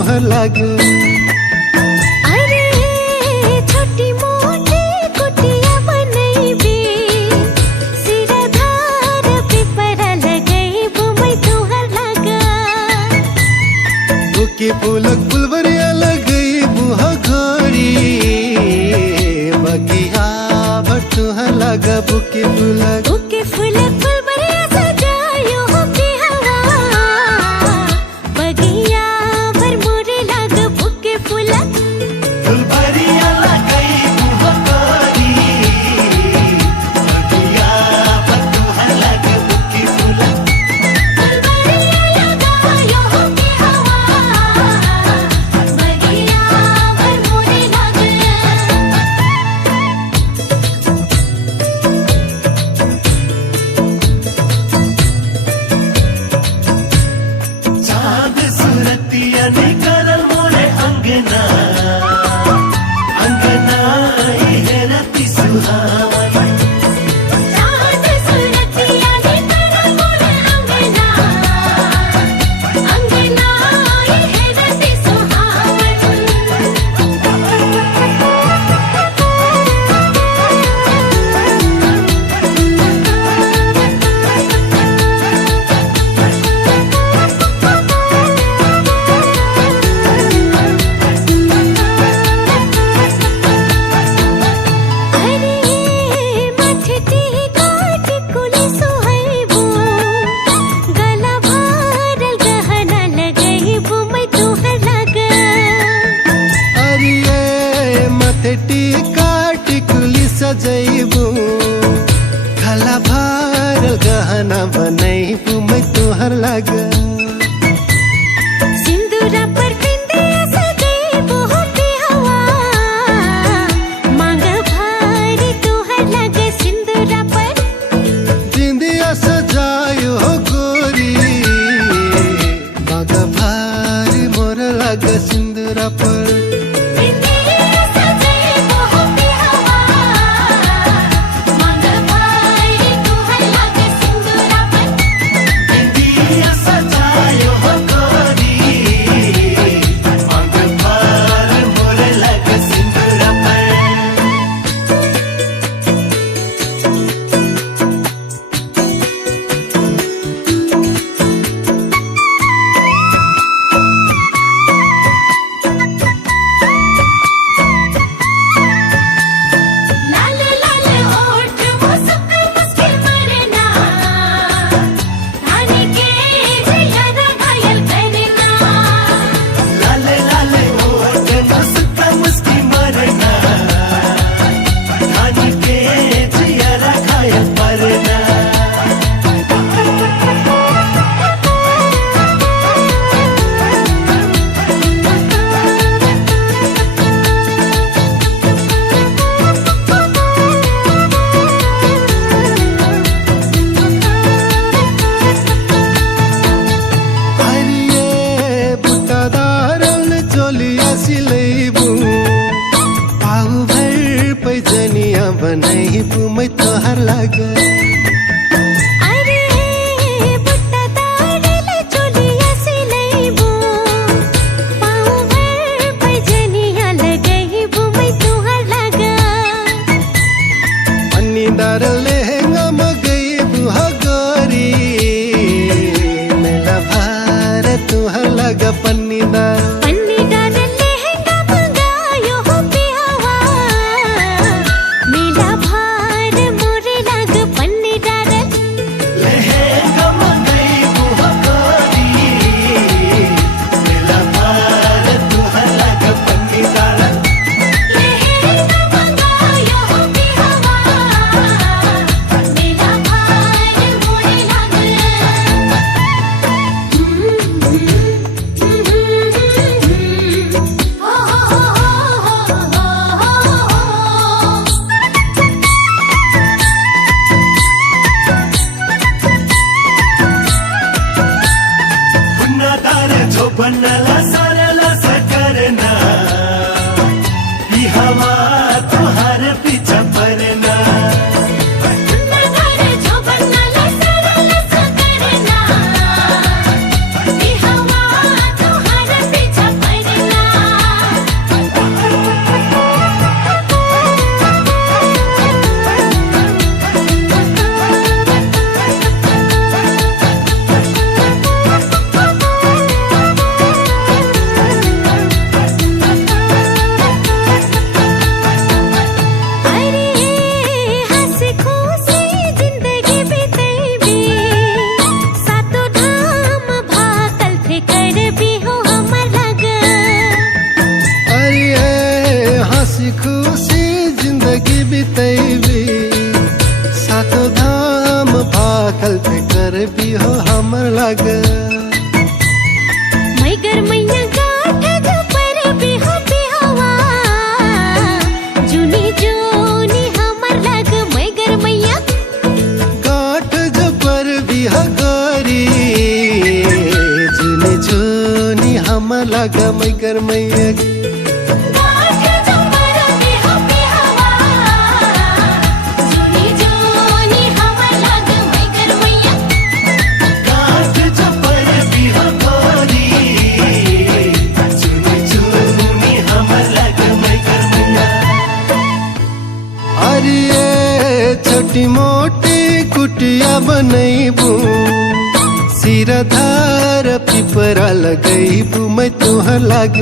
तुहर लागे। अरे छोटी मोटी कुटिया बनैबे सिरधार पिपर लगैबो मैं तुहर लागा। बुके फूलक फुलवरिया लगैबो घड़ी बगिया भर तुहर लागा। बुके फूलक फुलवरिया सजायो के हवा बगिया भर मोरे लागा। बुके फूलक फुलवरिया लगैबो घड़ी बगिया भर तुहर लागा। बुके फूलक फुलवरिया लगायो के हवा बगिया भर मोरे लागा। चाँद सूरतिया निकलल मोरे अंगना अंगना है रति सुहावन। चाँद सूरतिया निकलल मोरे अंगना अंगना है रति सुहावन। अरे मठटी काट कुली सोहैबो गला भरल गहना लगैबो मैं तुहर लागा। अरे मथटी काट कुली सजैबो गला भर गहना बनैबो मैं तुहर लागा। सिंदूरा पर बिंदिया सजैबो के हवा मांग भारी तुहर लागा। सिंदूरा पर बिंदिया सजायो गोरी बागा भारी मोर लागा। सिंदूरा पर बिंदिया सजैबो के हवा मांग भारी तुहर लागा। सिंदूरा पर बिंदिया सजायो गोरी बागा भारी मोर लागा। सिंदूरा पर लाल लाल ओठ मुस्क मुस्किल मरना रानी के जिगरा घायल करना। लाले लाले होठ मुस्का मुस्की मरना रानी के जियरा घायल करना। हरिये बुट्टादारल चोलिया सिलैबू पाउ भर पैजनिया बनैबू मैं तोहर लागा। अरे बुट्टा दारल चोलिया सिलैबो पाँव भर पैजनिया लगैबो मैं तुहर लागा। पन्नीदार लहंगा मगैबू गोरी मेला भार तुहर लागा। पन्नीदार पन्नीदार लहंगा मंगायो के हवा मेला भार मोरे लागा। पन्नीदार लहंगा मगैबू गोरी मेला भार तुहर लागा। पन्नीदार लहंगा मंगायो के हवा मेला भार मोरे लागा। हुन्नादार झोपन्नाला साऱ्याला सकरना ही हवा तुहार पीछा पडना। नगारे जो बनला सरल सकरना ती हवा तुहरा पीछा बितैबी सातो धाम भाखल पे कर भी हो हमर लाग मैगर मैया गाठ जो पर बिहा बिहावा जुनी जुनी हमर लग मैगर मैया गाठ जो पर भी हो गोरी जुनी जुनी हमर लाग मैगर मैया गाठ जो पर बिहा बिहावा जुनी जुनी हमर लग मैगर मैया गाठ जो पर भी हो गोरी जुनी जुनी हमर लाग मैगर मैया अरे छोटी मोटी कुटिया बनैबू सिरधार पिपरा लगैबू मैं तुहर लाग